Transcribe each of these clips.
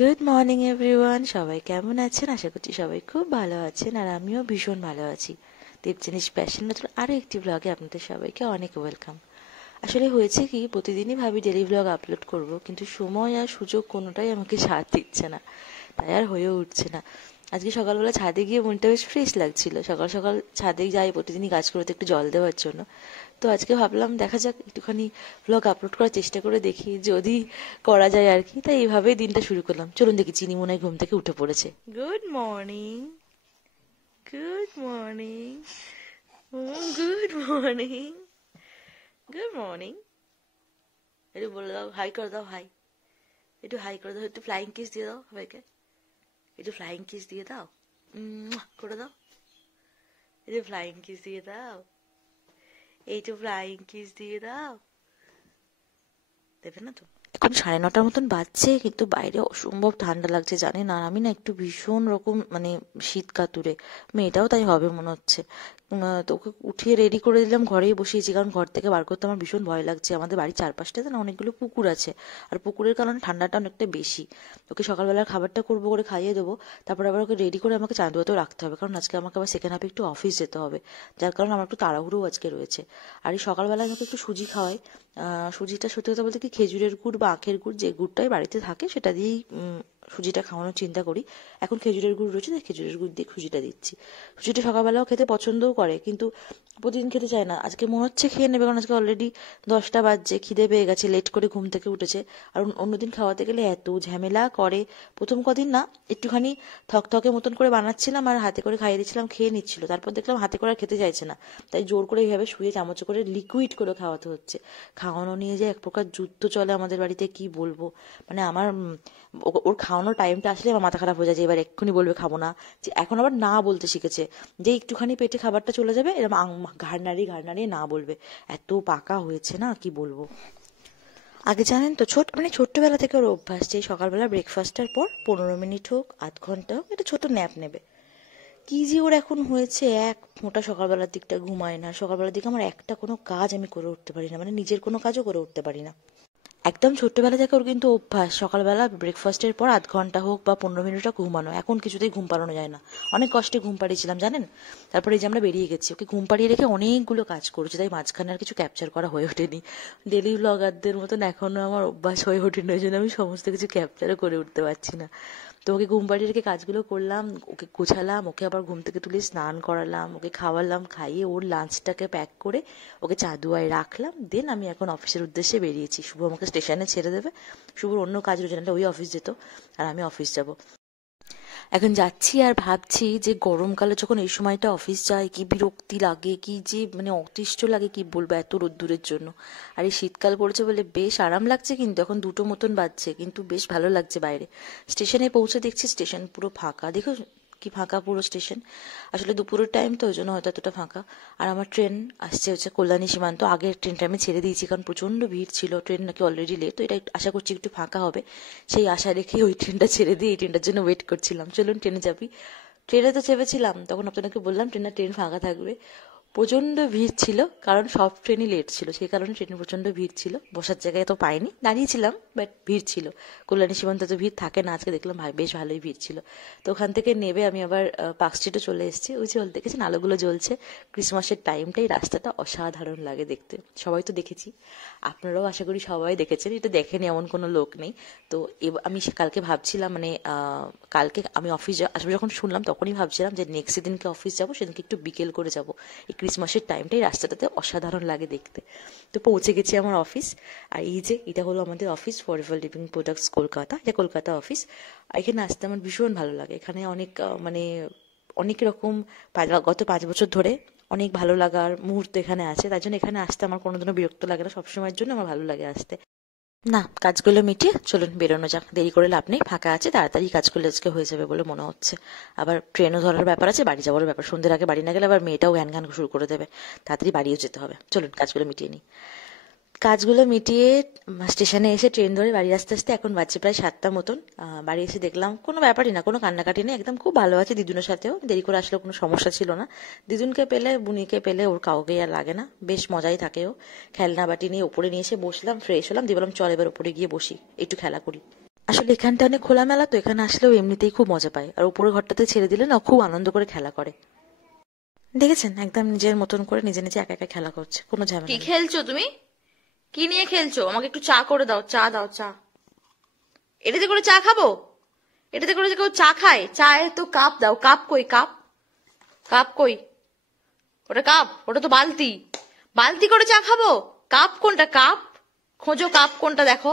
Good morning everyone, সবাই কেমন আছেন? আশা করছি সবাই খুব ভালো আছেন, আর আমিও ভীষণ ভালো আছি। দেবজিনিস প্যাশন নতুন আরও একটি ব্লগে আপনাদের সবাইকে অনেক ওয়েলকাম। আসলে হয়েছে কি, প্রতিদিনই ভাবি ডেলি ব্লগ আপলোড করব, কিন্তু সময় আর সুযোগ কোনোটাই আমাকে সাথ দিচ্ছে না, তাই আর হয়ে উঠছে না। আজকে সকালবেলা ছাদে গিয়ে মনটা বেশ ফ্রেশ লাগছিল। সকাল সকাল ছাদে যাই প্রতিদিনই কাজ করতে একটু জল দেওয়ার জন্য। তো আজকে ভাবলাম দেখা যাক, একটুখানি ব্লগ আপলোড করার চেষ্টা করে দেখি, যদি করা যায় আর কি। তাই এইভাবেই দিনটা শুরু করলাম। চলুন দেখি, চিনি মনে হয় ঘুম থেকে উঠে পড়েছে। Good morning, good morning, good morning, good morning. একটু বলে দাও, হাই করে দাও, হাই। একটু হাই করে দাও, একটু ফ্লাইং কিস দিয়ে দাও সবাইকে। একটু ফ্লাইং কিস দিয়ে দাও, করে দাও। একটু ফ্লাইং কিস দিয়ে দাও, একটু ফ্লাইং কিস দিয়ে দাও। দেবে না তো? এখন 9:30 মতন বাজছে, কিন্তু বাইরে অসম্ভব ঠান্ডা লাগছে, জানি না। আমি না একটু ভীষণ রকম মানে শীত কাতুরে, মেয়েটাও তাই হবে মনে হচ্ছে। তো ওকে উঠিয়ে রেডি করে দিলাম, ঘরেই বসিয়েছি, কারণ ঘর থেকে বার করতে আমার ভীষণ ভয় লাগছে। আমাদের বাড়ির চারপাশটাতে না অনেকগুলো পুকুর আছে, আর পুকুরের কারণে ঠান্ডাটা অনেকটা বেশি। ওকে সকালবেলার খাবারটা করবো, করে খাইয়ে দেবো, তারপর আবার ওকে রেডি করে আমাকে চাঁদুয়াতেও রাখতে হবে, কারণ আজকে আমাকে আবার সেকেন্ড হাফে একটু অফিস যেতে হবে, যার কারণে আমার একটু তাড়াহুড়োও আজকে রয়েছে। আর এই সকালবেলায় আমাকে একটু সুজি খাওয়াই। সুজিটা সত্যি কথা বলতে কি, খেজুরের গুড় বা আখের গুড়, যে গুড়টাই বাড়িতে থাকে সেটা দিয়েই সুজিটা খাওয়ানোর চিন্তা করি। এখন খেজুরের গুড় রয়েছে, তাই খেজুরের গুড় দিয়ে সুজিটা দিচ্ছি। সুজিটা সকালবেলাও খেতে পছন্দও করে, কিন্তু প্রতিদিন খেতে চায় না। আজকে মনে হচ্ছে খেয়ে নেবে, কারণ আজকে অলরেডি 10টা বাজছে, খিদে পেয়ে গেছে, লেট করে ঘুম থেকে উঠেছে। আর অন্যদিন খাওয়াতে গেলে এত ঝামেলা করে। প্রথম কদিন না একটুখানি থকথকে মতন করে বানাচ্ছিলাম আর হাতে করে খাইয়ে দিচ্ছিলাম, খেয়ে নিচ্ছিল। তারপর দেখলাম হাতে করে আর খেতে চাইছে না, তাই জোর করে এইভাবে শুয়ে চামচ করে লিকুইড করে খাওয়াতে হচ্ছে। খাওয়ানো নিয়ে যে এক প্রকার যুদ্ধ চলে আমাদের বাড়িতে, কি বলবো। মানে আমার ওর খাওয়ানোর টাইমটা আসলে আমার মাথা খারাপ হয়ে যায়, যে এবার এক্ষুনি বলবে খাবো না। যে এখন আবার না বলতে শিখেছে, যে একটুখানি পেটে খাবারটা চলে যাবে এরকম ঘাড় নাড়িয়ে ঘাড় নাড়িয়ে না বলবে। এত পাকা হয়েছে না, কি বলবো। আগে জানেন তো, ছোট্টবেলা থেকে ওর অভ্যাস যে সকালবেলা ব্রেকফাস্টের পর 15 মিনিট হোক, আধ ঘন্টা হোক, একটা ছোট ন্যাপ নেবে। কি যে ওর এখন হয়েছে, এক মোটা সকালবেলার দিকটা ঘুমায় না। সকালবেলার দিকে আমার একটা কোনো কাজ আমি করে উঠতে পারি না, মানে নিজের কোনো কাজও করে উঠতে পারি না। একদম ছোট্টবেলা থেকে ওর কিন্তু অভ্যাস সকালবেলা ব্রেকফাস্টের পর আধ ঘন্টা হোক বা 15 মিনিটটা ঘুমানো। এখন কিছুতেই ঘুম পাড়ানো যায় না, অনেক কষ্টে ঘুম পাড়িয়েছিলাম জানেন। তারপরে এই যে আমরা বেরিয়ে গেছি, ওকে ঘুম পাড়িয়ে রেখে অনেকগুলো কাজ করেছি, তাই মাঝখানে আর কিছু ক্যাপচার করা হয়ে ওঠেনি। ডেলি ব্লগারদের মতন এখনো আমার অভ্যাস হয়ে ওঠেনি, ওই জন্য আমি সমস্ত কিছু ক্যাপচারও করে উঠতে পারছি না। তো ওকে ঘুম পাড়িয়ে রেখে কাজগুলো করলাম, ওকে গোছালাম, ওকে আবার ঘুম থেকে তুলে স্নান করালাম, ওকে খাওয়ালাম, খাইয়ে ওর লাঞ্চটাকে প্যাক করে ওকে চাঁদুয়ায় রাখলাম। দেন আমি এখন অফিসের উদ্দেশ্যে বেরিয়েছি। শুভ আমাকে স্টেশনে ছেড়ে দেবে, শুভর অন্য কাজ রয়েছে, নাহলে ওই অফিস যেত, আর আমি অফিস যাব। এখন যাচ্ছি আর ভাবছি যে গরমকালে যখন এই সময়টা অফিস যায়, কি বিরক্তি লাগে, কি যে মানে অতিষ্ঠ লাগে, কি বলবো, এত রোদ্দুরের জন্য। আর এই শীতকাল পড়েছে বলে বেশ আরাম লাগছে, কিন্তু এখন 2টো মতন বাজছে, কিন্তু বেশ ভালো লাগছে বাইরে। স্টেশনে পৌঁছে দেখছি স্টেশন পুরো ফাঁকা, দেখো কি ফাঁকা পুরো স্টেশন। আসলে দুপুরের টাইম তো, ওই জন্য হয়তো এতটা ফাঁকা। আর আমার ট্রেন আসছে হচ্ছে কল্যাণী সীমান্ত। আগের ট্রেনটা আমি ছেড়ে দিয়েছি, কারণ প্রচন্ড ভিড় ছিল, ট্রেন নাকি অলরেডি লেট, তো এটা আশা করছি একটু ফাঁকা হবে। সেই আশা রেখে ওই ট্রেনটা ছেড়ে দিয়ে এই ট্রেনটার জন্য ওয়েট করছিলাম। চলুন ট্রেনে যাবি। ট্রেনে তো চেপেছিলাম, তখন আপনাকে বললাম ট্রেন ফাঁকা থাকবে। প্রচন্ড ভিড় ছিল, কারণ সব ট্রেনই লেট ছিল, সেই কারণে ট্রেনে প্রচন্ড ভিড় ছিল। বসার জায়গায় তো পাইনি, দাঁড়িয়েছিলাম, বাট ভিড় ছিল। কল্যাণী সীমান্তে তো ভিড় থাকে না, আজকে দেখলাম ভাই বেশ ভালোই ভিড় ছিল। তো ওখান থেকে নেবে আমি আবার পার্ক স্ট্রিটে চলে এসেছি। ওই যে দেখেছেন আলোগুলো জ্বলছে, ক্রিসমাসের টাইমটাই রাস্তাটা অসাধারণ লাগে দেখতে। সবাই তো দেখেছি, আপনারাও আশা করি সবাই দেখেছেন, এটা দেখেনি এমন কোনো লোক নেই। তো আমি কালকে ভাবছিলাম, মানে কালকে আমি অফিস আসবে যখন শুনলাম, তখনই ভাবছিলাম যে নেক্সট দিনকে অফিস যাব, সেদিনকে একটু বিকেল করে যাব। এই ক্রিসমাসের টাইমটাই রাস্তাটাতে অসাধারণ লাগে দেখতে। তো পৌঁছে গেছি আমার অফিস। আর এই যে এটা হলো আমাদের office, forever living products Kolkata, এটা কলকাতা অফিস। আর এখানে আসতে আমার ভীষণ ভালো লাগে। এখানে অনেক মানে অনেক রকম গত 5 বছর ধরে অনেক ভালো লাগার মুহূর্ত এখানে আছে, তাই জন্য এখানে আসতে আমার কোনোদিনও বিরক্ত লাগে না, সবসময়ের জন্য আমার ভালো লাগে আসতে। না, কাজগুলো মিটিয়ে চলুন বেরোনো যাক, দেরি করে লাভ নেই, ফাঁকা আছে, তাড়াতাড়ি কাজগুলো আজকে হয়ে যাবে বলে মনে হচ্ছে। আবার ট্রেনও ধরার ব্যাপার আছে, বাড়ি যাওয়ার ব্যাপার, সন্ধ্যের আগে বাড়ি না গেলে আবার মেয়েটাও জ্ঞান ঘান শুরু করে দেবে। তাড়াতাড়ি বাড়িও যেতে হবে, চলুন কাজগুলো মিটিয়ে নিই। কাজগুলো মিটিয়ে স্টেশনে এসে ট্রেন ধরে বাড়ি আস্তে আস্তে এখন বাজছে প্রায় 7টা মতন। বাড়ি এসে দেখলাম কোনো ব্যাপারই না, কোনো কান্নাকাটি নেই, একদম খুব ভালো আছে। দিদুনের সাথেও দেরি করে আসলেও কোনো সমস্যা ছিল না। দিদুনকে পেলে, বুনিকে পেলে ওর কাউকেই আর লাগে না, বেশ মজাই থাকে ও। খেলনা বাটি নিয়ে উপরে নিয়ে এসে বসলাম, ফ্রেশ হলাম, দিয়ে বললাম চল এবার উপরে গিয়ে বসি, একটু খেলা করি। আসলে এখানটা অনেক খোলামেলা, তো এখানে আসলেও এমনিতেই খুব মজা পায়, আর উপরের ঘরটাতে ছেড়ে দিলে না খুব আনন্দ করে খেলা করে। দেখেছেন, একদম নিজের মতন করে নিজে নিজে একা একা খেলা করছে, কোনো ঝামেলা কি নেই। খেলছো তুমি? কি নিয়ে খেলছো? আমাকে একটু চা করে দাও, চা দাও, চা। এটাতে করে চা খাবো? এটাতে করে যে কেউ চা খায়? চায়ের তো কাপ দাও। কাপ কই? কাপ, কাপ কই? ওটা কাপ? ওটা তো বালতি। বালতি করে চা খাবো? কাপ কোনটা? কাপ খোঁজো, কাপ কোনটা দেখো।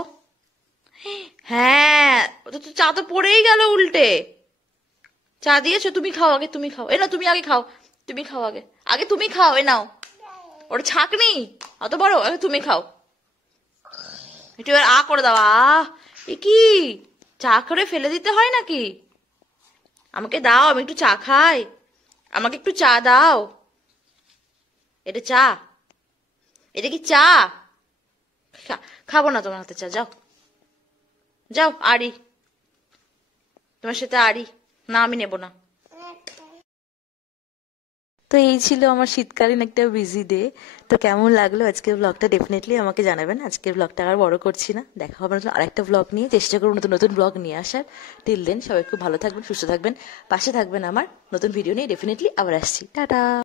হ্যাঁ, ওটা তো চা তো পড়েই গেল উল্টে। চা দিয়েছো? তুমি খাও আগে, তুমি খাও। এ না, তুমি আগে খাও, তুমি খাও আগে, আগে তুমি খাও। এ নাও, ওটা ছাকনি অত বড়, আগে তুমি খাও। একটু এবার আ করে দাও। এ কি, চা করে ফেলে দিতে হয় নাকি? আমাকে দাও, আমি একটু চা খাই। আমাকে একটু চা দাও। এটা চা? এটা কি চা? খাবো না তোমার হাতে চা, যাও যাও। আড়ি, তোমার সাথে আড়ি না, আমি নেব না। তো এই ছিল আমার শীতকালীন একটা বিজি ডে। তো কেমন লাগলো আজকের ব্লগটা ডেফিনেটলি আমাকে জানাবেন। আজকের ব্লগটা আর বড় করছি না, দেখা হবে নতুন আরেকটা ব্লগ নিয়ে। চেষ্টা করবো নতুন নতুন ব্লগ নিয়ে আসার। টিল দেন সবাই খুব ভালো থাকবেন, সুস্থ থাকবেন, পাশে থাকবেন আমার। নতুন ভিডিও নিয়ে ডেফিনেটলি আবার আসছি। টাটা।